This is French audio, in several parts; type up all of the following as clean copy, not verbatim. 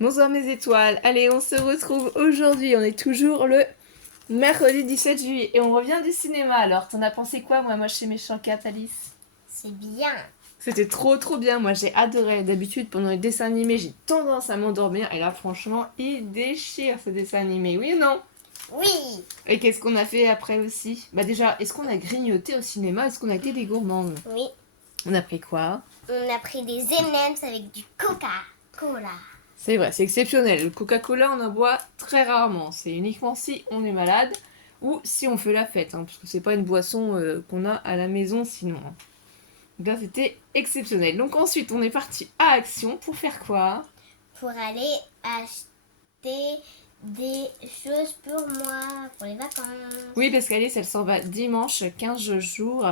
Bonsoir mes étoiles. Allez, on se retrouve aujourd'hui. On est toujours le mercredi 17 juillet et on revient du cinéma. Alors, t'en as pensé quoi, moi chez Méchant 4, Alice? C'est bien. C'était trop bien. Moi, j'ai adoré. D'habitude, pendant les dessins animés, j'ai tendance à m'endormir. Et là, franchement, il déchire ce dessin animé. Oui ou non? Oui. Et qu'est-ce qu'on a fait après aussi? Bah déjà, est-ce qu'on a grignoté au cinéma? Est-ce qu'on a été des gourmandes? Oui. On a pris quoi? On a pris des M&M's avec du Coca-Cola. C'est vrai, c'est exceptionnel. Le Coca-Cola, on en boit très rarement. C'est uniquement si on est malade ou si on fait la fête, parce que c'est pas une boisson qu'on a à la maison sinon. Donc là, c'était exceptionnel. Donc ensuite, on est parti à Action pour faire quoi? Pour aller acheter des choses pour moi, pour les vacances. Oui, parce qu'Alice, elle s'en va dimanche, 15 jours,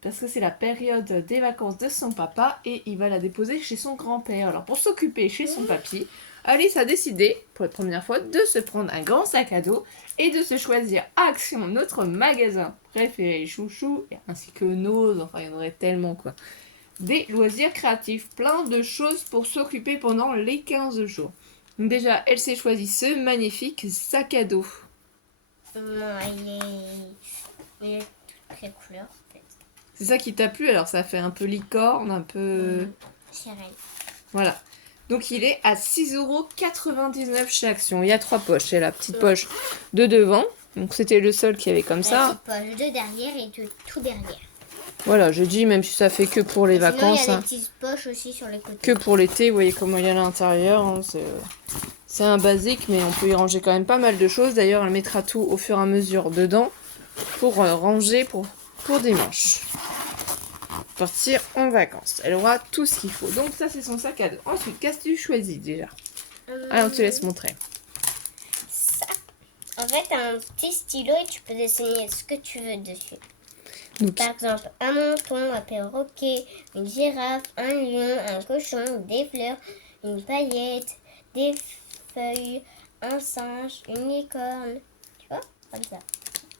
parce que c'est la période des vacances de son papa et il va la déposer chez son grand-père. Alors pour s'occuper chez son papy, Alice a décidé, pour la première fois, de se prendre un grand sac à dos et de se choisir à Action, notre magasin préféré chouchou, ainsi que nos, enfin il y en aurait tellement quoi. Des loisirs créatifs, plein de choses pour s'occuper pendant les 15 jours. Donc déjà, elle s'est choisi ce magnifique sac à dos. Non, il est très couleur en fait. C'est ça qui t'a plu, alors ça fait un peu licorne, un peu... Chérelle. Voilà. Donc il est à 6,99€ chez Action. Il y a 3 poches. C'est la petite poche de devant. Donc c'était le seul qui avait comme ça. La petite poche de derrière et de tout derrière. Voilà, je dis, même si ça fait que pour les Sinon, vacances. il y a des petites poches aussi sur les côtés. Que pour l'été, vous voyez comment il y a à l'intérieur. C'est un basique, mais on peut y ranger quand même pas mal de choses. D'ailleurs, elle mettra tout au fur et à mesure dedans pour ranger pour dimanche. Partir en vacances. Elle aura tout ce qu'il faut. Donc ça, c'est son sac à dos. Ensuite, qu'est-ce que tu choisis déjà? Allez, on te laisse montrer. Ça. En fait, t'as un petit stylo et tu peux dessiner ce que tu veux dessus. Donc, Par exemple, un mouton, un perroquet, une girafe, un lion, un cochon, des fleurs, une paillette, des feuilles, un singe, une licorne. Tu vois? Comme ça.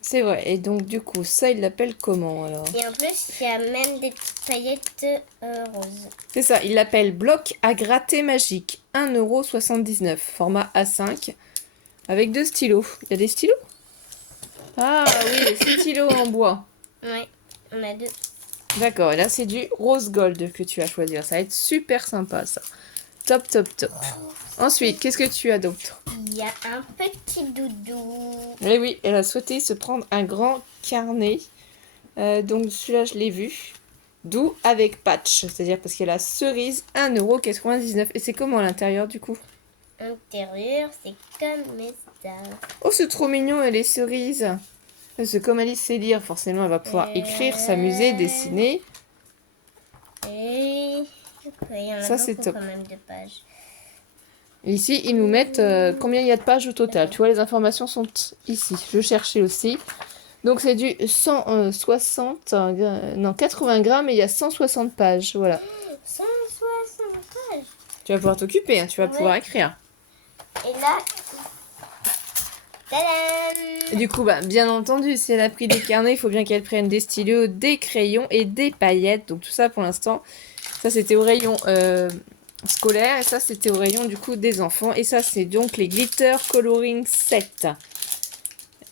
c'est vrai. Et donc, du coup, ça, il l'appelle comment alors? Et en plus, il y a même des petites paillettes roses. C'est ça, il l'appelle bloc à gratter magique. 1,79€. Format A5. Avec 2 stylos. Il y a des stylos? Ah oui, les stylos en bois. Ouais, on a 2. D'accord, et là c'est du rose gold que tu as choisi. Ça va être super sympa ça. Top. Ensuite, qu'est-ce que tu as d'autre? Il y a un petit doudou. Eh oui, elle a souhaité se prendre un grand carnet. Donc celui-là je l'ai vu. Doux avec patch. C'est-à-dire parce qu'elle a cerise 1,99€. Et c'est comment à l'intérieur du coup? Intérieur, c'est comme ça. Oh, c'est trop mignon, elle est cerise. C'est comme Alice sait lire, forcément elle va pouvoir écrire, s'amuser, dessiner. Et il y en a Ça, c'est beaucoup top. quand même de pages. Et ici, ils nous mettent combien il y a de pages au total. Tu vois, les informations sont ici. Je cherchais aussi. Donc, c'est du 160, non, 80 grammes et il y a 160 pages. Voilà. 160 pages. Tu vas pouvoir t'occuper, tu vas Ouais. pouvoir écrire. Et là, Et du coup, bien entendu, si elle a pris des carnets, il faut bien qu'elle prenne des stylos, des crayons et des paillettes. Donc, tout ça, pour l'instant, ça, c'était au rayon scolaire et ça, c'était au rayon, du coup, des enfants. Et ça, c'est donc les Glitter Coloring Set.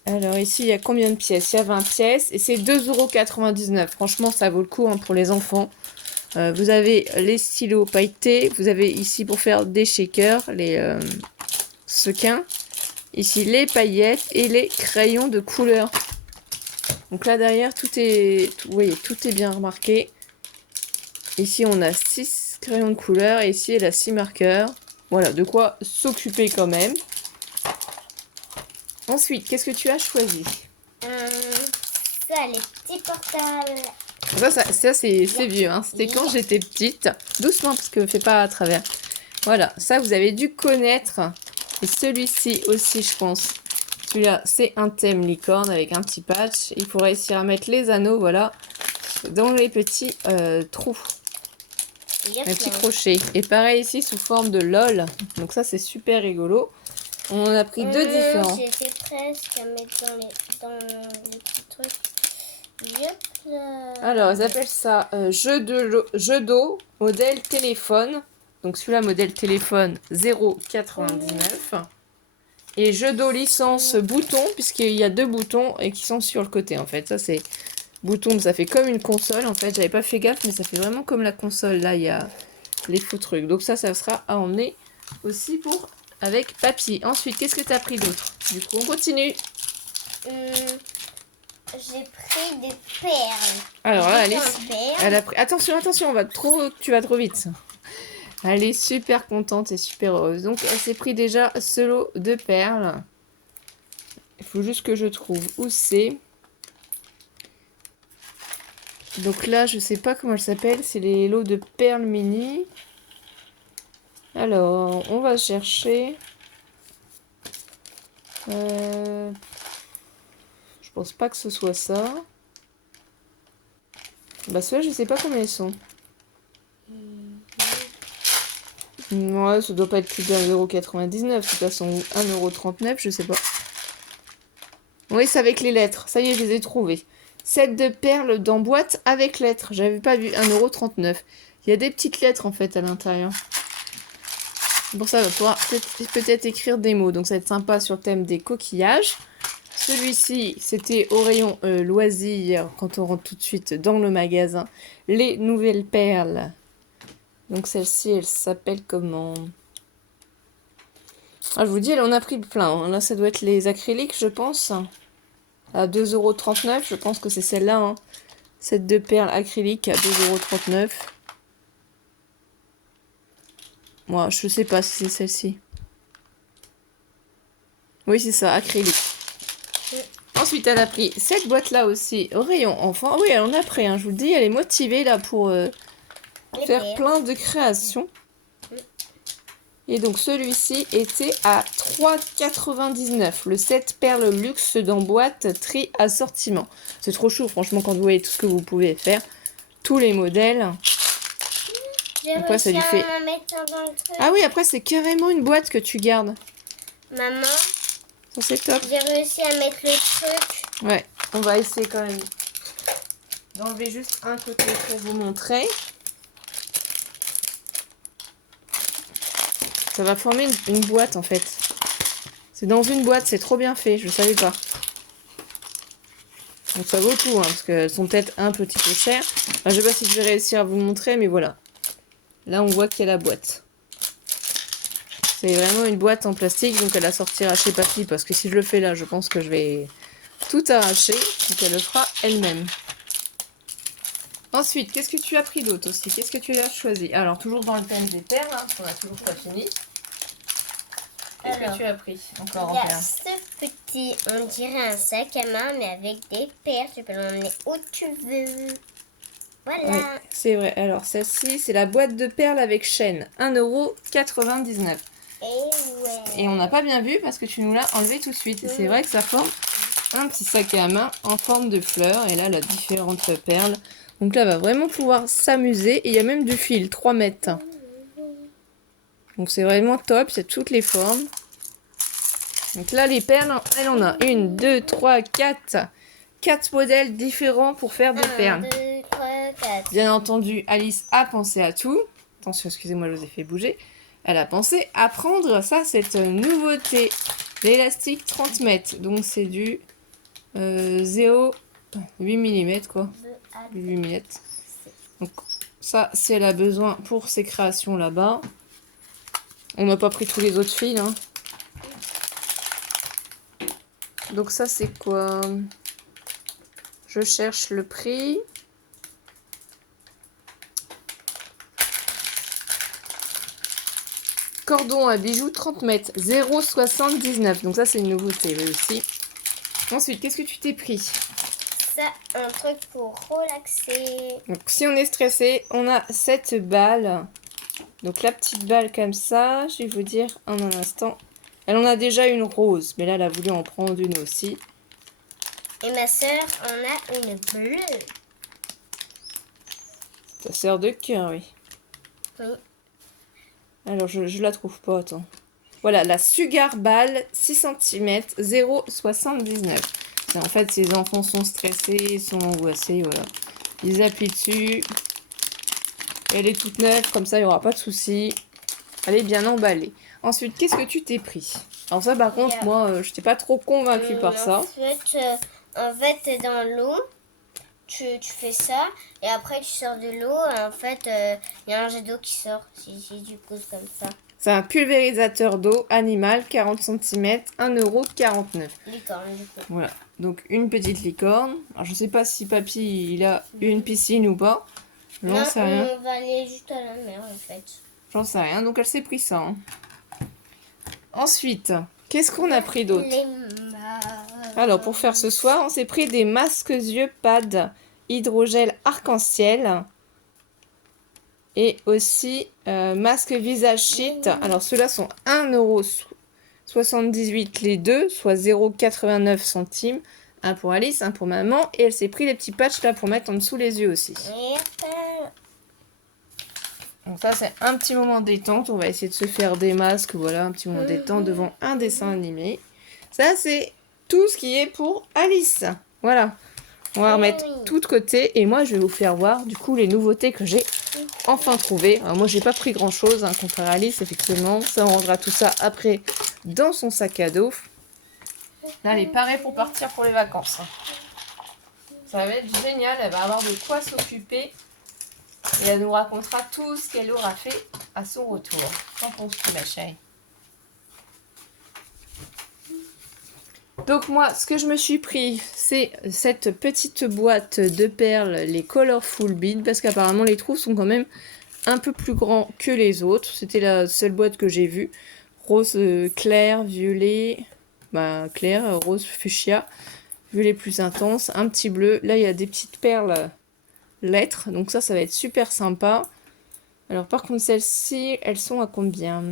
Alors ici, il y a combien de pièces? Il y a 20 pièces et c'est 2,99€. Franchement, ça vaut le coup pour les enfants. Vous avez les stylos pailletés. Vous avez ici pour faire des shakers, les sequins. Ici, les paillettes et les crayons de couleur. Donc là, derrière, vous voyez, tout est bien remarqué. Ici, on a 6 crayons de couleur et ici, elle a 6 marqueurs. Voilà, de quoi s'occuper quand même. Ensuite, qu'est-ce que tu as choisi? ça, les petits portables. Ça c'est vieux, hein. C'était quand j'étais petite. Doucement, parce que fais pas à travers. Voilà, ça vous avez dû connaître. Et celui-ci aussi, je pense. Celui-là, c'est un thème licorne avec un petit patch. Il faut réussir à mettre les anneaux, voilà, dans les petits trous. Les petits crochets. Et pareil ici, sous forme de LOL. Donc ça, c'est super rigolo. On en a pris deux différents. J'étais presque à mettre dans les petits trucs. Yep, là. Alors, ils appellent ça jeu d'eau, modèle téléphone. Donc celui-là, modèle téléphone 0,99. Et jeu d'eau licence bouton, puisqu'il y a 2 boutons et qui sont sur le côté en fait. Ça c'est bouton, ça fait comme une console en fait. J'avais pas fait gaffe, mais ça fait vraiment comme la console. Là, il y a les faux trucs. Donc ça sera à emmener aussi pour avec papy. Ensuite, qu'est-ce que tu as pris d'autre? Du coup, on continue. J'ai pris des perles. Alors là, Perles. elle a pris... Attention, tu vas trop vite. Elle est super contente et super heureuse. Donc, elle s'est pris déjà ce lot de perles. Il faut juste que je trouve où c'est. Donc là, je sais pas comment elle s'appelle. C'est les lots de perles mini. Alors, on va chercher. Je pense pas que ce soit ça. Bah ceux-là, je sais pas combien ils sont. Ouais, ça doit pas être plus d'1,99€. De toute façon, 1,39€, je sais pas. Oui, c'est avec les lettres. Ça y est, je les ai trouvées. 7 de perles dans boîte avec lettres. J'avais pas vu 1,39€. Il y a des petites lettres en fait à l'intérieur. Pour ça, on va pouvoir peut-être écrire des mots. Donc ça va être sympa sur le thème des coquillages. Celui-ci, c'était au rayon loisirs, quand on rentre tout de suite dans le magasin. Les nouvelles perles. Donc celle-ci, elle s'appelle comment? Ah, je vous dis, elle en a pris plein. Hein. Là, ça doit être les acryliques, je pense. À 2,39€, je pense que c'est celle-là. Hein. Cette de perles acryliques à 2,39€. Moi, je sais pas si c'est celle-ci. Oui, c'est ça, acrylique. Ensuite, elle a pris cette boîte-là aussi, au rayon enfant. Oui, elle en a pris, hein, je vous le dis, elle est motivée là pour faire plein de créations. Et donc, celui-ci était à 3,99. Le 7 perles luxe dans boîte tri assortiment. C'est trop chou, franchement, quand vous voyez tout ce que vous pouvez faire. Tous les modèles. Après, ça lui fait... Ah oui, après, c'est carrément une boîte que tu gardes. Maman, ça, c'est top. J'ai réussi à mettre le truc. Ouais, on va essayer quand même d'enlever juste un côté pour vous montrer. Ça va former une boîte en fait. C'est dans une boîte, c'est trop bien fait, je savais pas. Donc ça vaut le coup, hein, parce qu'elles sont peut-être un petit peu chères. Enfin, je sais pas si je vais réussir à vous montrer, mais voilà. Là, on voit qu'il y a la boîte. C'est vraiment une boîte en plastique, donc elle la sortira chez papy, parce que si je le fais là, je pense que je vais tout arracher. Donc elle le fera elle-même. Ensuite, qu'est-ce que tu as pris d'autre aussi? Qu'est-ce que tu as choisi? Alors, toujours dans le thème des perles, hein, parce qu'on a toujours pas fini. Qu'est-ce que tu as pris encore en perles? Il y a ce petit, on dirait un sac à main, mais avec des perles. Tu peux l'emmener où tu veux. Voilà. Oui, c'est vrai. Alors, celle-ci, c'est la boîte de perles avec chaîne. 1,99€. Et on n'a pas bien vu parce que tu nous l'as enlevé tout de suite. Et c'est vrai que ça forme un petit sac à main en forme de fleurs. Et là, la différentes perles. Donc là, on va vraiment pouvoir s'amuser. Et il y a même du fil, 3 mètres. Donc c'est vraiment top, c'est toutes les formes. Donc là, les perles, elle en a 1, 2, 3, 4. 4 modèles différents pour faire des perles. 1, 2, 3, 4. Bien entendu, Alice a pensé à tout. Attention, excusez-moi, je vous ai fait bouger. Elle a pensé à prendre ça, cette nouveauté. L'élastique 30 mètres. Donc c'est du 0,8 mm quoi. 8 mm. Donc ça, si elle a besoin pour ses créations là-bas. On n'a pas pris tous les autres fils. Hein. Donc ça, c'est quoi? Je cherche le prix. Cordon à bijoux 30 mètres, 0,79. Donc ça, c'est une nouveauté aussi. Ensuite, qu'est-ce que tu t'es pris? Ça, un truc pour relaxer. Donc si on est stressé, on a cette balle. Donc la petite balle comme ça, je vais vous dire en un instant. Elle en a déjà une rose, mais là, elle a voulu en prendre une aussi. Et ma soeur en a une bleue. Ça sert de cœur, oui. Oui. Alors, je la trouve pas, attends. Voilà, la Sugar Ball, 6 cm, 0,79. En fait, si les enfants sont stressés, sont angoissés, voilà. Ils appuient dessus. Elle est toute neuve, comme ça, il n'y aura pas de souci. Elle est bien emballée. Ensuite, qu'est-ce que tu t'es pris? Alors ça, par contre, Yeah. moi, je n'étais pas trop convaincue par ça. En fait, dans l'eau, tu fais ça et après tu sors de l'eau et en fait, il y a un jet d'eau qui sort si tu pousses comme ça. C'est un pulvérisateur d'eau animal, 40 cm, 1,49 €. Licorne, du coup. Voilà, donc une petite licorne. Alors je sais pas si papy, il a une piscine ou pas. J'en sais rien. On va aller juste à la mer en fait. J'en sais rien, donc elle s'est pris ça. Hein. Ensuite, qu'est-ce qu'on a pris d'autre? Alors, pour faire ce soir, on s'est pris des masques yeux pads hydrogel arc-en-ciel. Et aussi masque visage sheet. Alors, ceux-là sont 1,78 € les deux, soit 0,89 centimes. Un pour Alice, un pour maman. Et elle s'est pris les petits patchs là pour mettre en dessous les yeux aussi. Donc ça, c'est un petit moment détente. On va essayer de se faire des masques. Voilà, un petit moment détente devant un dessin animé. Ça, c'est tout ce qui est pour Alice. Voilà. On va remettre tout de côté. Et moi, je vais vous faire voir, du coup, les nouveautés que j'ai enfin trouvées. Alors, moi, j'ai pas pris grand-chose, hein, comparé à Alice, effectivement. Ça, on rangera tout ça après dans son sac à dos. Là, elle est parée pour partir pour les vacances. Ça va être génial. Elle va avoir de quoi s'occuper. Et elle nous racontera tout ce qu'elle aura fait à son retour. Qu'en penses-tu, ma chérie? Donc moi, ce que je me suis pris, c'est cette petite boîte de perles, les Colorful Beads, parce qu'apparemment les trous sont quand même un peu plus grands que les autres. C'était la seule boîte que j'ai vue. Rose clair, violet, clair, rose fuchsia, violet plus intense, un petit bleu. Là, il y a des petites perles lettres, donc ça va être super sympa. Alors par contre, celles-ci, elles sont à combien?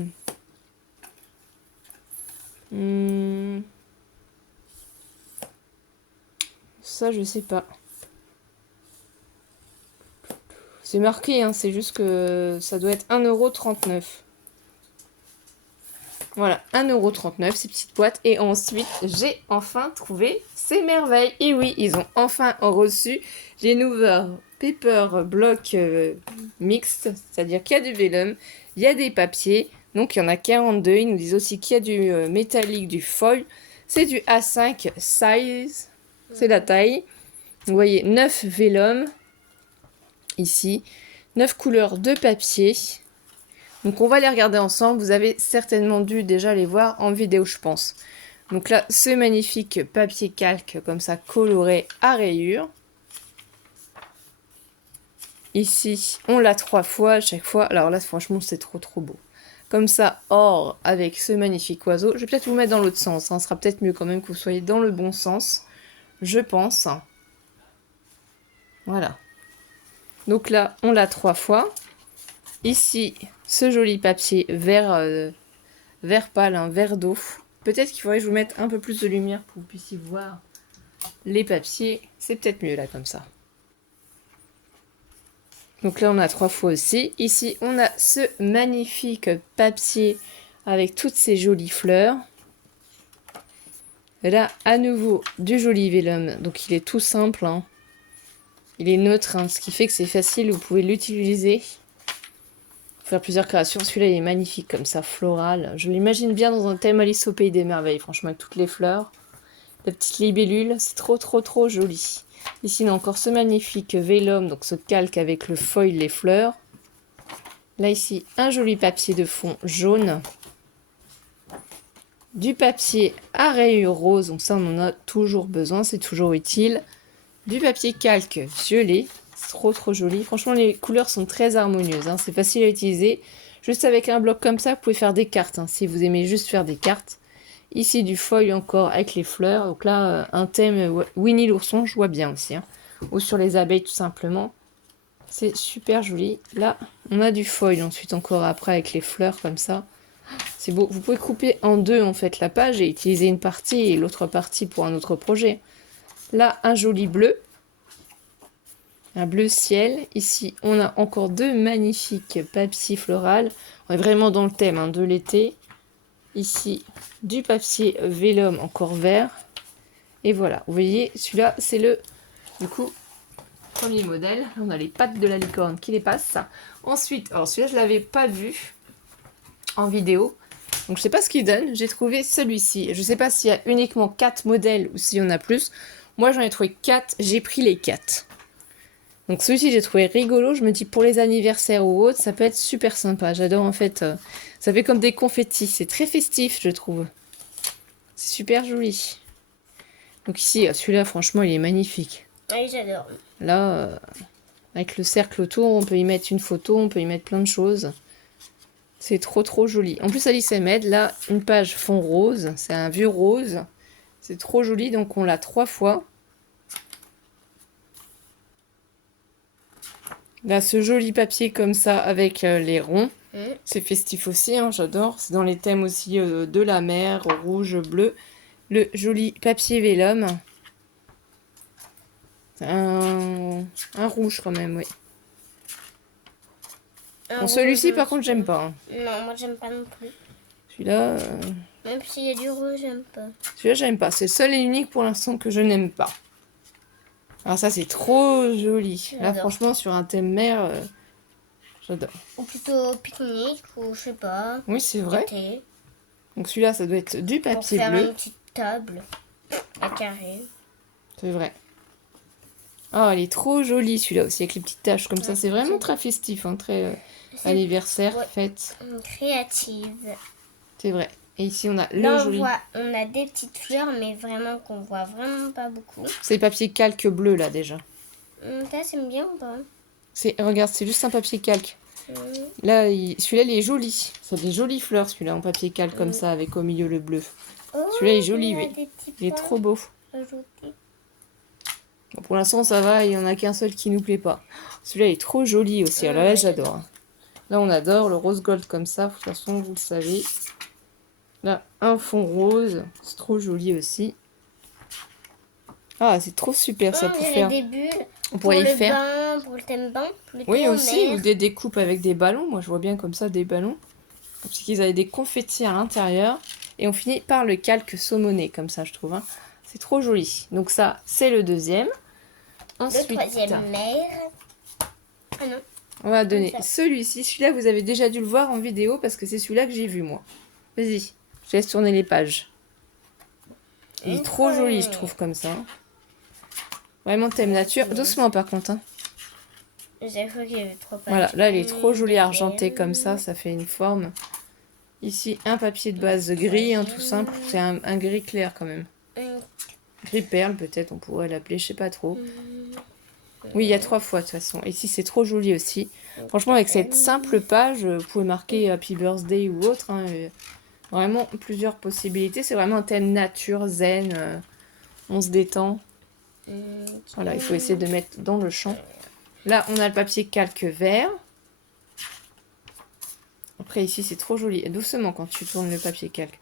Ça, je sais pas. C'est marqué, hein, c'est juste que ça doit être 1,39 €. Voilà, 1,39 € ces petites boîtes. Et ensuite, j'ai enfin trouvé ces merveilles. Et oui, ils ont enfin reçu les nouveaux paper block mixtes. C'est-à-dire qu'il y a du vélum, il y a des papiers. Donc, il y en a 42. Ils nous disent aussi qu'il y a du métallique, du foil. C'est du A5 size. C'est la taille. Vous voyez, 9 vélum. Ici. 9 couleurs de papier. Donc on va les regarder ensemble. Vous avez certainement dû déjà les voir en vidéo, je pense. Donc là, ce magnifique papier calque comme ça coloré à rayures. Ici, on l'a 3 fois à chaque fois. Alors là, franchement, c'est trop beau. Comme ça, or, avec ce magnifique oiseau. Je vais peut-être vous mettre dans l'autre sens. Ce sera peut-être mieux quand même que vous soyez dans le bon sens. Je pense. Voilà. Donc là, on l'a 3 fois. Ici, ce joli papier vert, vert pâle, un vert d'eau. Peut-être qu'il faudrait que je vous mette un peu plus de lumière pour que vous puissiez voir les papiers. C'est peut-être mieux là, comme ça. Donc là, on a 3 fois aussi. Ici, on a ce magnifique papier avec toutes ces jolies fleurs. Et là, à nouveau, du joli vélum. Donc, il est tout simple. Hein. Il est neutre, hein, ce qui fait que c'est facile. Vous pouvez l'utiliser. Faire plusieurs créations. Celui-là, il est magnifique comme ça, floral. Je l'imagine bien dans un thème Alice au Pays des Merveilles, franchement, avec toutes les fleurs. La petite libellule, c'est trop joli. Ici, on a encore ce magnifique vélum, donc ce calque avec le foil, les fleurs. Là, ici, un joli papier de fond jaune. Du papier à rayures roses, donc ça, on en a toujours besoin, c'est toujours utile. Du papier calque violet. Trop joli. Franchement, les couleurs sont très harmonieuses. Hein. C'est facile à utiliser. Juste avec un bloc comme ça, vous pouvez faire des cartes. Hein, si vous aimez juste faire des cartes. Ici, du foil encore avec les fleurs. Donc là, un thème Winnie l'ourson, je vois bien aussi. Hein. Ou sur les abeilles, tout simplement. C'est super joli. Là, on a du foil ensuite encore après avec les fleurs comme ça. C'est beau. Vous pouvez couper en deux en fait la page et utiliser une partie et l'autre partie pour un autre projet. Là, un joli bleu. Un bleu ciel. Ici, on a encore deux magnifiques papiers floraux. On est vraiment dans le thème hein, de l'été. Ici, du papier vélum encore vert. Et voilà, vous voyez, celui-là, c'est le, du coup, premier modèle. Là, on a les pattes de la licorne qui dépassent. Ensuite, alors celui-là, je ne l'avais pas vu. en vidéo. Donc je sais pas ce qu'il donne, j'ai trouvé celui-ci. Je sais pas s'il y a uniquement 4 modèles ou s'il y en a plus. Moi j'en ai trouvé 4, j'ai pris les 4. Donc celui-ci j'ai trouvé rigolo, je me dis pour les anniversaires ou autres, ça peut être super sympa. J'adore en fait, ça fait comme des confettis, c'est très festif je trouve. C'est super joli. Donc ici, celui-là franchement il est magnifique. Oui, j'adore. Là, avec le cercle autour, on peut y mettre une photo, on peut y mettre plein de choses. C'est trop joli. En plus Alice elle m'aide, là une page fond rose, c'est un vieux rose. C'est trop joli, donc on l'a 3 fois. Là, ce joli papier comme ça avec les ronds. C'est festif aussi, hein, j'adore. C'est dans les thèmes aussi de la mer, rouge, bleu. Le joli papier vélum. Un rouge quand même, oui. Bon, celui-ci par contre j'aime pas. Hein. Non, moi j'aime pas non plus. Celui-là... Même s'il y a du rouge, j'aime pas. Celui-là j'aime pas. C'est le seul et unique pour l'instant que je n'aime pas. Alors ça c'est trop joli. Là franchement sur un thème mer, j'adore. Ou plutôt pique-nique ou je sais pas. Oui c'est vrai. Été. Donc celui-là ça doit être du papier pour faire bleu. une petite table à carré. C'est vrai. Oh il est trop joli celui-là aussi avec les petites taches comme ça. C'est vraiment très festif, hein, très anniversaire, fête. Créative. C'est vrai. Et ici on a Là, le joli. On a des petites fleurs mais vraiment qu'on voit vraiment pas beaucoup. C'est papier calque bleu là déjà. Ça c'est bien ou pas? Regarde, c'est juste un papier calque. Là, celui-là, il est joli. Ça a des jolies fleurs, celui-là, en papier calque, comme ça, avec au milieu le bleu. Celui-là, il est joli, oui. Il est trop beau. Bon, pour l'instant, ça va, il n'y en a qu'un seul qui nous plaît pas. Celui-là, il est trop joli aussi. Alors là, j'adore. Là, on adore le rose gold comme ça. De toute façon, vous le savez. Là, un fond rose. C'est trop joli aussi. Ah, c'est trop super, ça, pour faire... Des bulles. On pourrait y faire. Bain, pour le thème bain. Oui, aussi, ou des découpes avec des ballons. Moi, je vois bien comme ça des ballons. Comme si ils avaient des confettis à l'intérieur. Et on finit par le calque saumoné, comme ça, je trouve. Hein. C'est trop joli. Donc ça, c'est le deuxième. Ensuite, le troisième mer. Ah non. On va donner celui-ci. Celui-là, vous avez déjà dû le voir en vidéo parce que c'est celui-là que j'ai vu, moi. Vas-y, je laisse tourner les pages. Il est trop joli, je trouve, comme ça. Vraiment thème nature. Doucement, par contre. Hein. J'ai cru qu'il y avait 3 pages. Voilà, là, il est trop joli argenté comme ça. Ça fait une forme. Ici, un papier de base gris, hein, tout simple. C'est un gris clair, quand même. Gris perle, peut-être, on pourrait l'appeler, je sais pas trop. Oui, il y a 3 fois, de toute façon. Ici, c'est trop joli aussi. Franchement, avec cette simple page, vous pouvez marquer Happy Birthday ou autre. Hein, vraiment, plusieurs possibilités. C'est vraiment un thème nature, zen. On se détend. Voilà, il faut essayer de mettre dans le champ. Là, on a le papier calque vert. Après, ici, c'est trop joli. Doucement quand tu tournes le papier calque.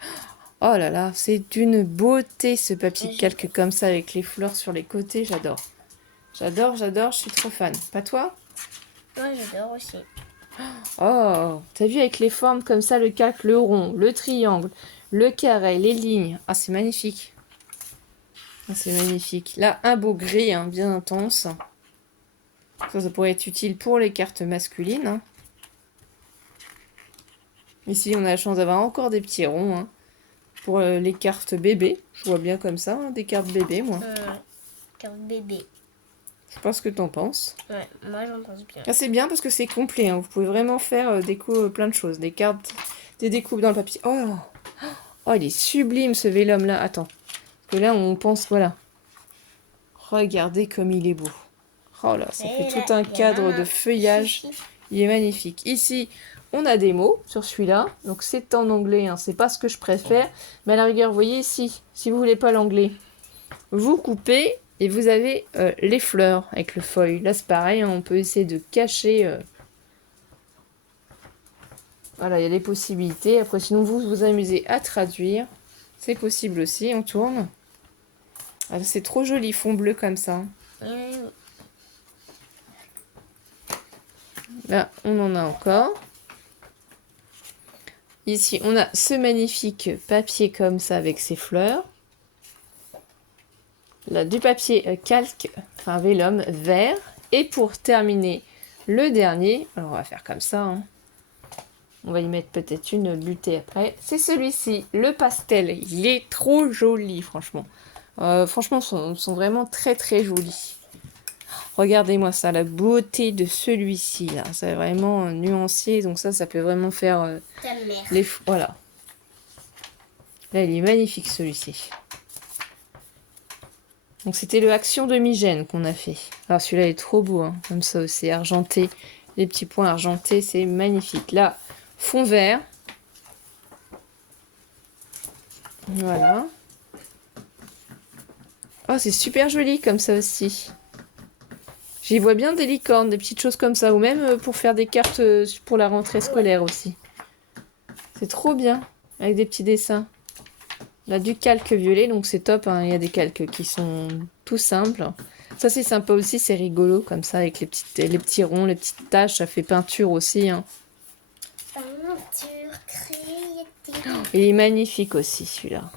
Oh là là, c'est d'une beauté, ce papier calque comme ça, avec les fleurs sur les côtés. J'adore. J'adore, je suis trop fan. Pas toi? Moi, j'adore aussi. Oh, t'as vu avec les formes comme ça, le calque, le rond, le triangle, le carré, les lignes. Ah, c'est magnifique. Ah, c'est magnifique. Là, un beau gris, hein, bien intense. Ça pourrait être utile pour les cartes masculines. Hein. Ici, on a la chance d'avoir encore des petits ronds. Hein, pour les cartes bébés. Je vois bien comme ça, hein, des cartes bébés, moi. Carte bébé. Je sais pas ce que t'en penses. Ouais, moi j'en pense bien. Ah, c'est bien parce que c'est complet. Hein. Vous pouvez vraiment faire plein de choses. Des cartes, des découpes dans le papier. Oh, il est sublime ce vélum là. Attends. Parce que là, on pense, voilà. Regardez comme il est beau. Oh là, ça fait tout un cadre de feuillage. Il est magnifique. Ici, on a des mots sur celui-là. Donc c'est en anglais. Hein. C'est pas ce que je préfère. Mais à la rigueur, vous voyez ici, si vous voulez pas l'anglais, vous coupez. Et vous avez les fleurs avec le feuille. Là, c'est pareil, hein, on peut essayer de cacher. Voilà, il y a les possibilités. Après, sinon, vous vous amusez à traduire. C'est possible aussi, on tourne. Ah, c'est trop joli, fond bleu comme ça. Là, on en a encore. Ici, on a ce magnifique papier comme ça avec ses fleurs. Là, du papier calque, enfin vélum, vert. Et pour terminer, le dernier, alors on va faire comme ça. Hein. On va y mettre peut-être une butée après. C'est celui-ci, le pastel. Il est trop joli, franchement. Franchement, sont vraiment très très jolis. Regardez-moi ça, la beauté de celui-ci, là. C'est vraiment nuancier, donc ça peut vraiment faire Ta mère. Voilà. Là, il est magnifique, celui-ci. Donc, c'était le Action demi-gène qu'on a fait. Alors, celui-là est trop beau, hein, comme ça aussi, argenté. Les petits points argentés, c'est magnifique. Là, fond vert. Voilà. Oh, c'est super joli, comme ça aussi. J'y vois bien des licornes, des petites choses comme ça. Ou même pour faire des cartes pour la rentrée scolaire aussi. C'est trop bien, avec des petits dessins. Là, du calque violet, donc c'est top. Hein. Il y a des calques qui sont tout simples. Ça, c'est sympa aussi, c'est rigolo, comme ça, avec les petits ronds, les petites taches. Ça fait peinture aussi. Hein. Peinture créative. Il est magnifique aussi, celui-là.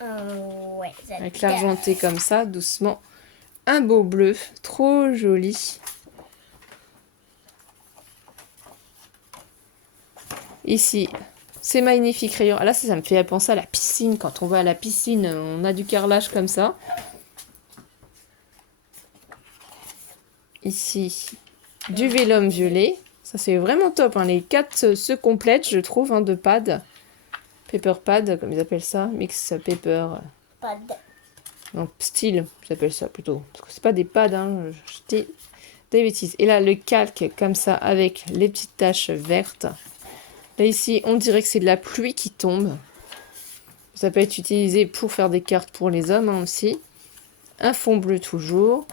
Ouais, j'adore. Avec l'argenté comme ça, doucement. Un beau bleu, trop joli. Ici, c'est magnifique rayon. Ah, là, ça me fait penser à la piscine. Quand on va à la piscine, on a du carrelage comme ça. Ici, du vélum violet. Ça, c'est vraiment top. Hein. Les 4 se complètent, je trouve, hein, de pads. Paper pad, comme ils appellent ça. Mix paper. Pas de... Non, style, j'appelle ça plutôt. Parce que c'est pas des pads, hein. Je dis des bêtises. Et là, le calque, comme ça, avec les petites taches vertes. Là, ici, on dirait que c'est de la pluie qui tombe. Ça peut être utilisé pour faire des cartes pour les hommes, hein, aussi. Un fond bleu toujours.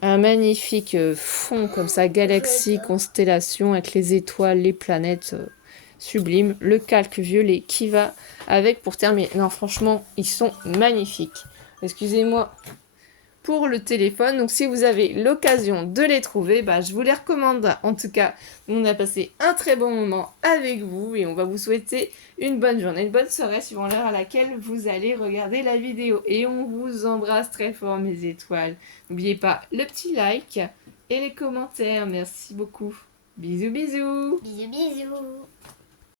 Un magnifique fond comme ça, galaxie, constellation, avec les étoiles, les planètes, sublime. Le calque violet qui va avec pour terminer. Non, franchement, ils sont magnifiques. Excusez-moi pour le téléphone. Donc, si vous avez l'occasion de les trouver, bah, je vous les recommande. En tout cas, on a passé un très bon moment avec vous et on va vous souhaiter une bonne journée, une bonne soirée suivant l'heure à laquelle vous allez regarder la vidéo. Et on vous embrasse très fort, mes étoiles. N'oubliez pas le petit like et les commentaires. Merci beaucoup. Bisous, bisous. Bisous, bisous.